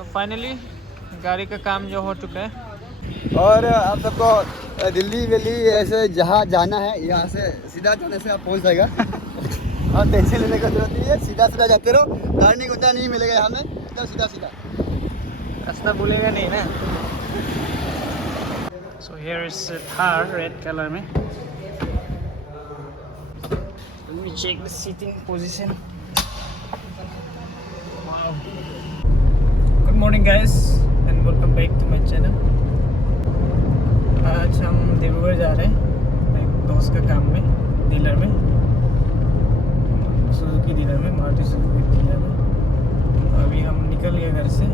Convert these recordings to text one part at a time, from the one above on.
तो फाइनली गाड़ी का काम जो हो चुका है। और आप सबको दिल्ली वेली ऐसे जहाँ जाना है यहाँ से सीधा जाने से आप पहुँच जाएगा। और टेंशन लेने की जरूरत नहीं है, सीधा सीधा जाते रहो, टर्निंग उतना नहीं मिलेगा यहाँ में, एकदम सीधा सीधा। रास्ता भूलेगा नहीं ना। So here is Thar red colour में। Let me check the seating position. Wow. Good morning guys and welcome back to my channel. आज हम डिब्रूगढ़ जा रहे हैं एक दोस्त का काम में, डीलर में, सुजुकी डीलर में, मारुति सुजुकी डीलर में। अभी हम निकल गए घर से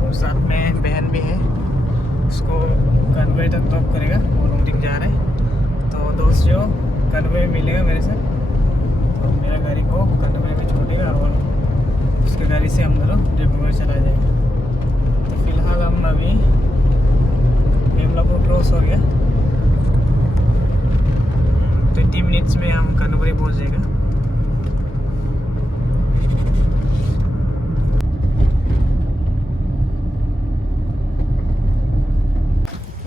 और साथ में बहन भी है, उसको कन्वे तक ड्रॉप करेगा, वो लोडिंग जा रहे हैं। तो दोस्त जो कन्वे में मिलेगा मेरे साथ, तो मेरा गाड़ी को कन्वे में छोड़ेगा और उसके गाड़ी से हम दोनों डिब्रूगढ़ चला जाएंगे। तो फिलहाल हम अभी बेमलापुर क्रॉस हो गया, 20 मिनट्स में हम कन्वे पहुंच जाएगा।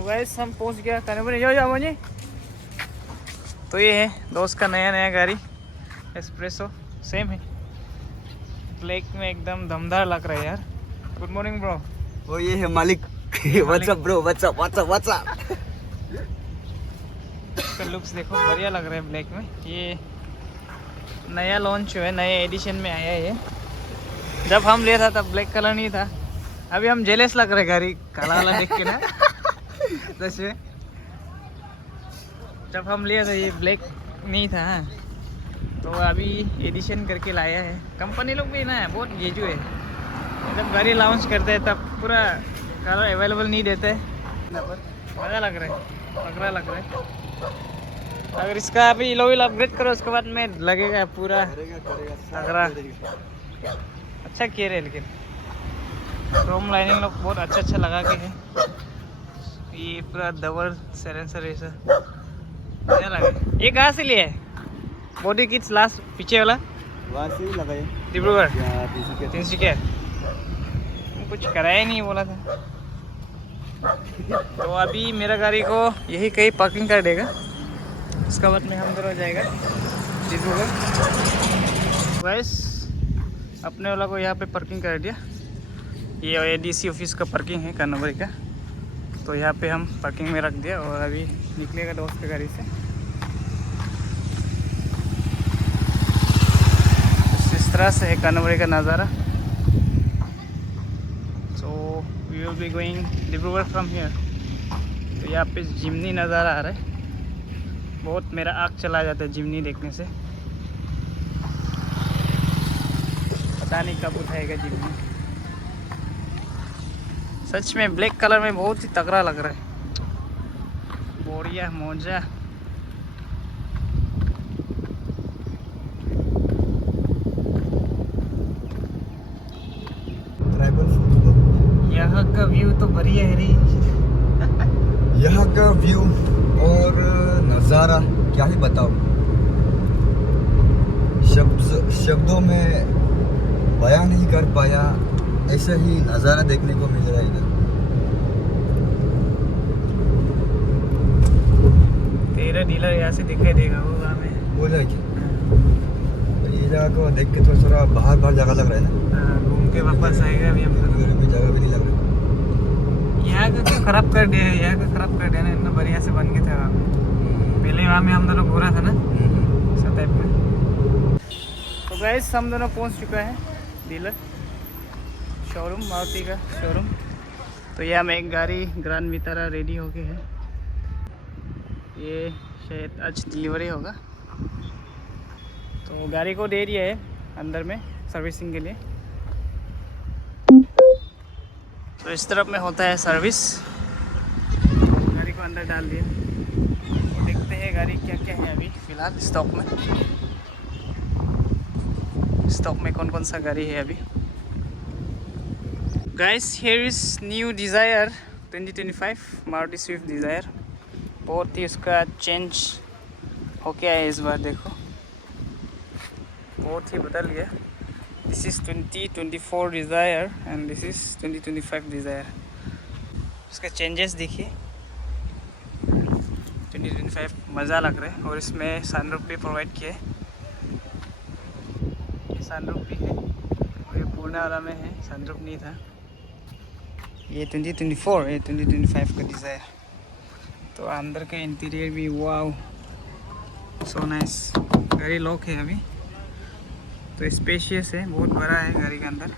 गाइस हम पहुंच गया कन्वे। यो जाओ जी। तो ये है दोस्त का नया गाड़ी एस्प्रेसो, सेम है, ब्लैक में एकदम दमदार लग रहा है यार। Good morning bro. वो ये है मालिक। What's up bro, what's up what's up what's up. इसका लुक्स देखो, बढ़िया लग रहा है ब्लैक में। ये नया लॉन्च हुआ है, नए एडिशन में आया है ये। जब हम लिया था तब ब्लैक कलर नहीं था। अभी हम जेलस लग रहे गाड़ी काला वाला देख के ना। जैसे जब हम लिया था ये ब्लैक नहीं था, तो अभी एडिशन करके लाया है। कंपनी लोग भी ना बहुत गेजू है, जब गाड़ी लॉन्च करते हैं तब पूरा कलर अवेलेबल नहीं देते। मज़ा लग रहा है, तगड़ा लग रहा है। अगर इसका अभी लोविल अपग्रेड करो उसके बाद में लगेगा पूरा तगड़ा। अच्छा किए रहे, लेकिन क्रोम लाइनिंग लोग बहुत अच्छा लगा के है। ये पूरा डबल साइलेंसर ऐसा बढ़िया लगा। ये कहाँ से लिए? बॉडी किट्स लास्ट पीछे वाला वहाँ से ही लगाए डिब्रूगढ़, या तिनसुकिया। कुछ कराया नहीं बोला था। तो अभी मेरा गाड़ी को यही कहीं पार्किंग कर देगा, उसके बाद में हम दोनों जाएगा डिब्रूगढ़। वैस अपने वाला को यहाँ पे पार्किंग कर दिया। ये एडीसी ऑफिस का पार्किंग है कन्वे का, तो यहाँ पे हम पार्किंग में रख दिया और अभी निकलेगा दोस्त की गाड़ी से। इस तरह से है कन्वे का नज़ारा। So we will be going Dibrugarh from here. तो यहाँ पे जिमनी नज़ारा आ रहा है, बहुत मेरा आँख चला जाता है जिमनी देखने से। पता नहीं कब उठाएगा जिमनी। सच में ब्लैक कलर में बहुत ही तगड़ा लग रहा है, बढ़िया मौजा। यहाँ का व्यू तो बढ़िया है रे। यहाँ का व्यू और नज़ारा क्या ही बताऊँ, शब्दों में बयां नहीं कर पाया, ऐसा ही नज़ारा देखने को मिल रहा है इधर। तेरा डीलर यहाँ से दिखाई देगा वो हमें। बोला कि ये जगह को देख के थोड़ा बाहर जगह लग रहा है ना। घूम के वापस आएगा अभी हम। जगह भी नहीं लग रहा। यहाँ का क्यों खराब कर दिया है? यहाँ का खराब कर दिया ना, इतना बढ़िया से बन गया था वहाँ पे। पहले वहाँ में हम दोनों घूरा था ना, ऐसा टाइप में। तो गाइस हम दोनों पहुँच चुका है डीलर शोरूम, मारुति का शोरूम। तो यहाँ में एक गाड़ी ग्रैंड विटारा रेडी हो गई है। ये शायद आज डिलीवरी होगा, तो गाड़ी को दे दिया है अंदर में सर्विसिंग के लिए। तो इस तरफ में होता है सर्विस। गाड़ी को अंदर डाल दिया, तो देखते हैं गाड़ी क्या क्या है अभी फ़िलहाल स्टॉक में। स्टॉक में कौन कौन सा गाड़ी है अभी। Guys here is new desire 2025 Maruti Swift Dzire. बहुत ही उसका चेंज हो गया है इस बार, देखो बहुत ही बदल गया। This this is 2024 desire and this is 2025 desire. इसके चेंजेस देखिए। 2025 मज़ा लग रहा है और इसमें सनरूफ भी प्रोवाइड किए। ये सनरूफ भी है और ये पुराना वाला में है, सनरूफ नहीं था। ये 2024 है, 2025 का डिज़ायर। तो अंदर का इंटीरियर भी वाओ सो नाइस। गाड़ी लॉक है अभी, तो स्पेशियस है, बहुत बड़ा है गाड़ी का अंदर,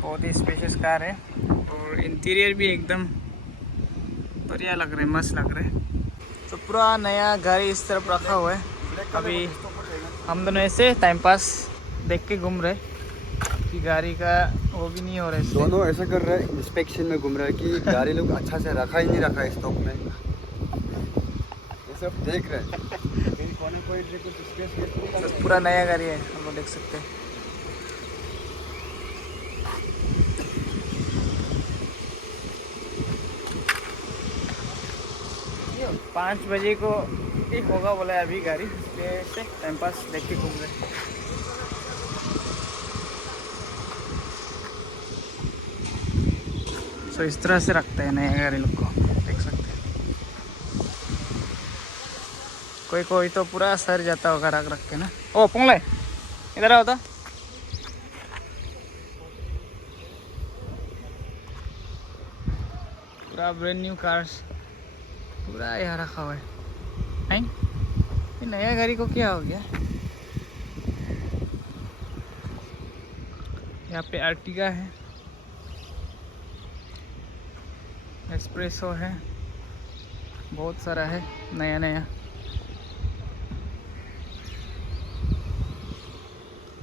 बहुत ही स्पेशियस कार है और इंटीरियर भी एकदम बढ़िया लग रहा है, मस्त लग रहा है। तो पूरा नया गाड़ी इस तरफ रखा हुआ है। अभी हम दोनों ऐसे टाइम पास देख के घूम रहे कि गाड़ी का वो भी नहीं हो रहा है। दोनों ऐसा कर रहे हैं, इंस्पेक्शन में घूम रहा है कि गाड़ी लोग अच्छा से रखा ही नहीं रखा है स्टॉक में, ये सब देख रहे हैं। तो पूरा नया गाड़ी है, हम लोग देख सकते हैं। ये 5 बजे को ठीक होगा बोला है अभी गाड़ी, इसलिए टाइम पास देख के घूम रहे हैं। तो इस तरह से रखते हैं नया गाड़ी लोग को, देख सकते हैं। कोई कोई तो पूरा सर जाता होगा रख रख के ना। ओ पोंगले इधर आओ तो। पूरा ब्रांड न्यू कार्स पूरा यहाँ रखा हुआ है। नहीं ये नया गाड़ी को क्या हो गया। यहाँ पे अर्टिगा है, एस्प्रेसो है, बहुत सारा है नया नया,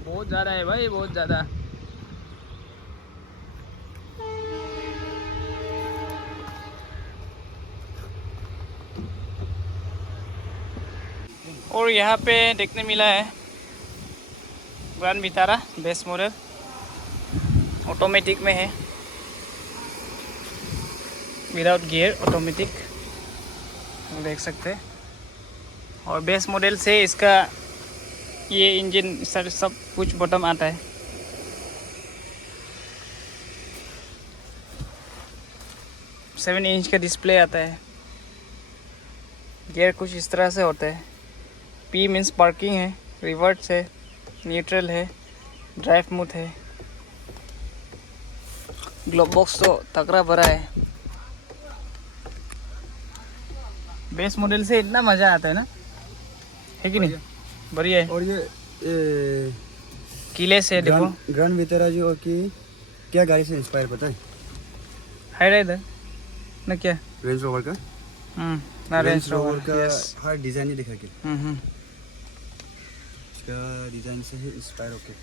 बहुत ज़्यादा है भाई, बहुत ज़्यादा। और यहाँ पे देखने मिला है grand Vitara base model, automatic में है, विदाउट गियर ऑटोमेटिक, देख सकते हैं। और बेस मॉडल से इसका ये इंजन सर सब कुछ बॉटम आता है। सेवन इंच का डिस्प्ले आता है। गियर कुछ इस तरह से होता है। पी मीन्स पार्किंग है, रिवर्स है, न्यूट्रल है, ड्राइव मोड है। ग्लोब बॉक्स तो तगड़ा बड़ा है। बेस मॉडल से इतना मज़ा आता है ना, है कि नहीं, बढ़िया है। और ये किले से देखो ग्रैंड विटारा जो कि क्या गाड़ी से इंस्पायर पता है? है इधर ना क्या, रेंज रोवर का। ना रेंज रोवर का यस। हर डिजाइन ही दिखा के इसका डिजाइन से ही इंस्पायर होके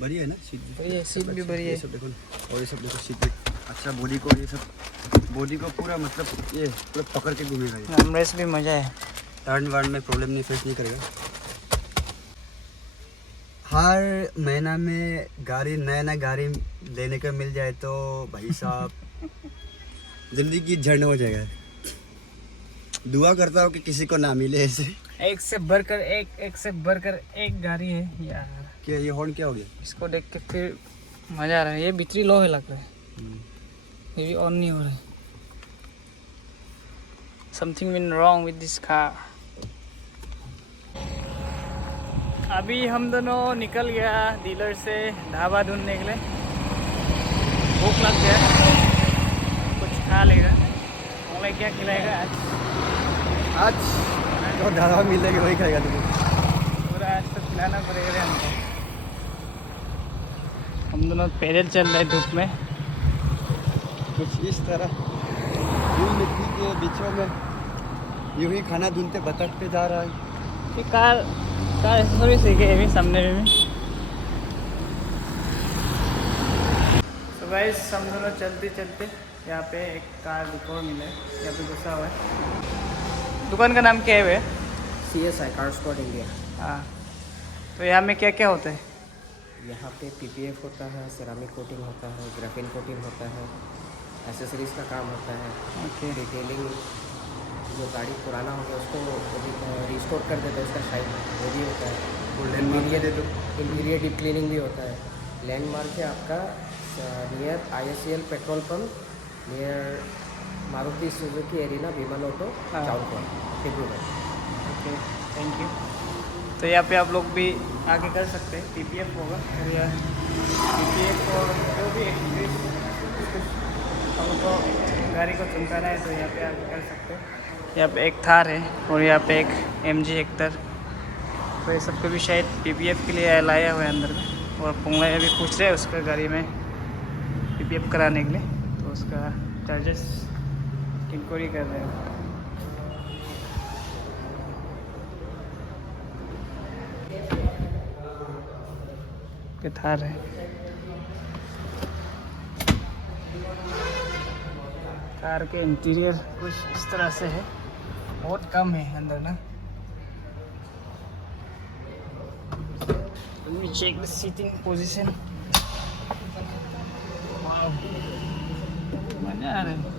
बढ़िया है ना। सीट बढ़िया, सीट भी बढ़िया ये है। सब देखो ना। और ये सब देखो सीट भी अच्छा, बॉडी को ये सब बॉडी को पूरा मतलब ये पूरा पकड़ के घूमेगा ये। आर्मरेस्ट भी मज़ा है। टर्न वर्न में प्रॉब्लम नहीं फेस नहीं करेगा। हर महीना में गाड़ी नया गाड़ी लेने का मिल जाए तो भाई साहब जिंदगी झंड हो जाएगा। दुआ करता हूँ कि किसी को ना मिले ऐसे। एक से बढ़कर एक से बढ़कर एक गाड़ी है यार। क्या ये हॉर्न क्या हो गया? इसको देख के फिर मज़ा आ रहा है। ये बैटरी लो है लग रहा है, ये भी ऑन नहीं हो रहा है। Something win wrong with this car. अभी हम दोनों निकल गया डीलर से ढाबा ढूंढने के लिए। भूख लग गया, कुछ खा लेगा। हमें क्या खिलाएगा आज? तो ढाबा मिलेगा वही खाएगा तुझे। पूरा आज तो खिलाना पड़ेगा हमको। हम दोनों पैदल चल रहे धूप में, कुछ इस तरह धूल मिट्टी के बीचों में यूं ही खाना ढूंढते भटकते जा रहा है। ये कार एक्सेसरीज है अभी सामने में। तो गाइस हम दोनों चलते चलते यहाँ पे एक कार रिकॉर्ड मिला है, यहाँ पे घुसा हुआ है। दुकान का नाम क्या है वे? CSI car squad India. हाँ, तो यहाँ में क्या क्या होता है? यहाँ पे PPF होता है, सेरामिक कोटिंग होता है, ग्राफिन कोटिंग होता है, एसेसरीज का काम होता है, ओके। डिटेलिंग, जो गाड़ी पुराना हो गया उसको रिस्टोर कर देता है उसका शाइड, वो भी होता है। लैंडमार्क दे दो। इंटीरियर डीप क्लीनिंग भी होता है। लैंडमार्क है आपका near ISCL petrol pump, near Maruti Suzuki arena Vimal auto, हाँ। चाउर डिब्रूगढ़। Okay, thank you. तो यहाँ पे आप लोग भी आगे कर सकते हैं, PPF होगा और यह PPF और जो भी एक्सपीरियंस हमको गाड़ी को चमकाना है तो यहाँ पे आगे कर सकते हैं। यहाँ पे एक थार है और यहाँ पे एक MG हेक्टर, तो ये सबको भी शायद PPF के लिए लाया हुआ है अंदर में। और पुंगला अभी पूछ रहे हैं उसका गाड़ी में PPF कराने के लिए, तो उसका चार्जेस इंक्वायरी कर रहे हैं। के थार है, कार के इंटीरियर कुछ इस तरह से है, बहुत कम है अंदर ना। Let me check the seating position. Wow, मजा आ रहा है।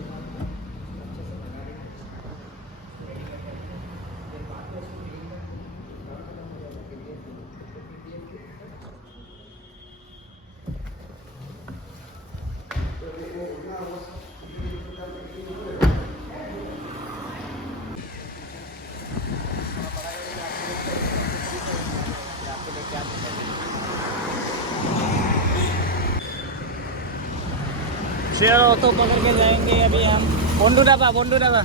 शेयर ऑटो पकड़ के जाएंगे अभी हम बोंडू ढाबा। बोंडू ढाबा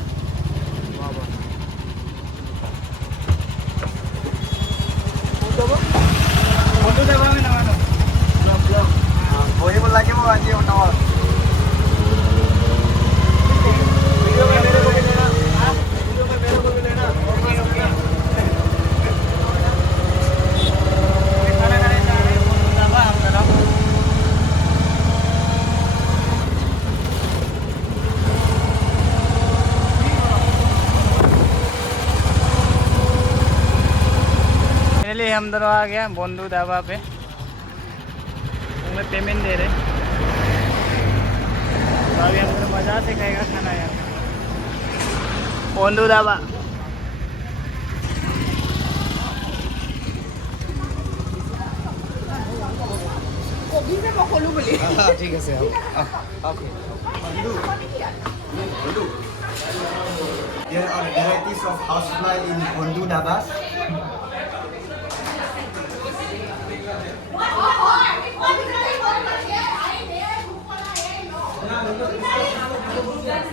में नवानो वही बोला कि वो आज ये उठाओ। वीडियो में मेरे को भी लेना, वीडियो में मेरे को भी लेना। ओके ओके, खाना खाने जा रहे हैं बोंडू ढाबा हम तरफ। फाइनली हम दोनों आ गया बोंडू ढाबा पे, उन्हें पेमेंट दे रहे। तो अभी हम लोग मज़ा से खाएगा खाना यार बोंडू ढाबा। ठीक है sir. Okay. There are varieties of housefly in Bondu Dabas.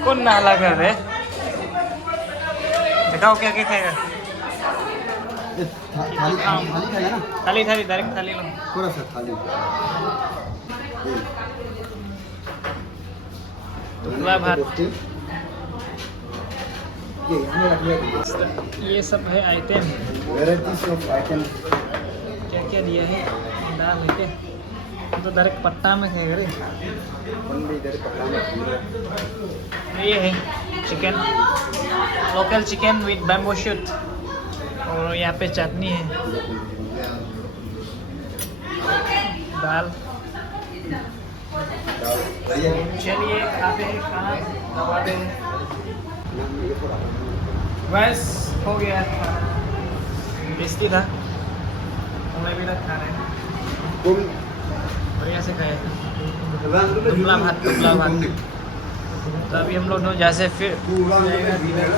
कौन नाला कर रहे? दिखाओ क्या क्या खाएगा। थाली थाली खाएगा ना? थाली थाली डायरेक्ट थाली लो। थोड़ा सा थाली। टुकड़ा भात, ये हमें रख लिया। ये सब है आइटम। Varieties of items. क्या क्या दिया है? दाल है क्या? तो डायरेक्ट पट्टा में खाएगा रे। बंदे इधर पका में। ये है chicken, local chicken with bamboo shoot, और यहाँ पे चटनी है, दाल। चलिए खाते हैं खाना, दबाते हैं। बस हो गया, टेस्टी था, मैं भी खा रहे हैं, बढ़िया से खाए। दुबला भात, दुबला भात। तो अभी हम लोग जैसे फिर जाएगा डिनर,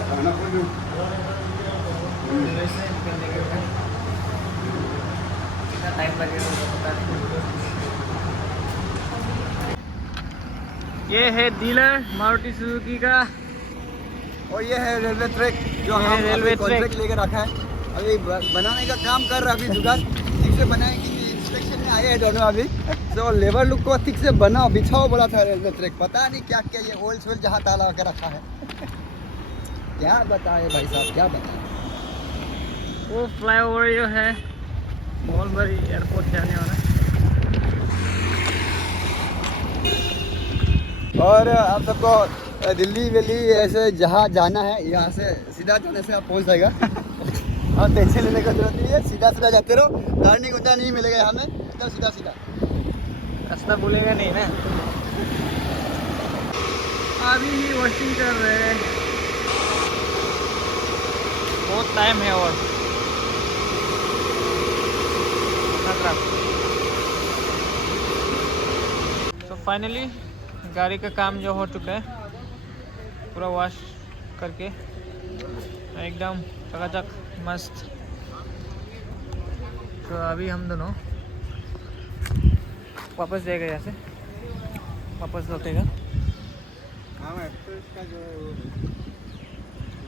कितना टाइम लगेगा पता नहीं। ये है डीलर मारुति सुजुकी का, और ये है रेलवे ट्रैक जो ये हम रेलवे कॉन्ट्रैक्ट लेकर रखा है। अभी बनाने का काम कर रहा है, अभी जुगाड़ ठीक से बनाएंगे। इंस्पेक्शन में आए हैं दोनों अभी, तो लेबर लोग को ठीक से बनाओ बिछाओ बोला था रेलवे ट्रैक। पता नहीं क्या क्या ये ओल्ड सोल जहाँ ताला के रखा है। क्या बताए भाई साहब, क्या बताए। वो फ्लाईओवर जो है मोलबरी एयरपोर्ट जाने वाला है। और आप सबको दिल्ली वेली ऐसे जहाँ जाना है, यहाँ से सीधा जाने से आप पहुँच जाएगा। और टेंशन लेने का जरूरत नहीं है, सीधा सीधा जाते रहो, टर्निंग उतना नहीं मिलेगा यहाँ में, एकदम सीधा सीधा। रास्ता भूलेगा नहीं ना। अभी ही वॉशिंग कर रहे हैं, बहुत टाइम है और खराब। तो फाइनली गाड़ी का काम जो हो चुका है, पूरा वॉश करके एकदम चकाचक मस्त। तो अभी हम दोनों वापस जाएगा, यहाँ से वापस लौटेगा। हाँ, एक्सप्रेस का जो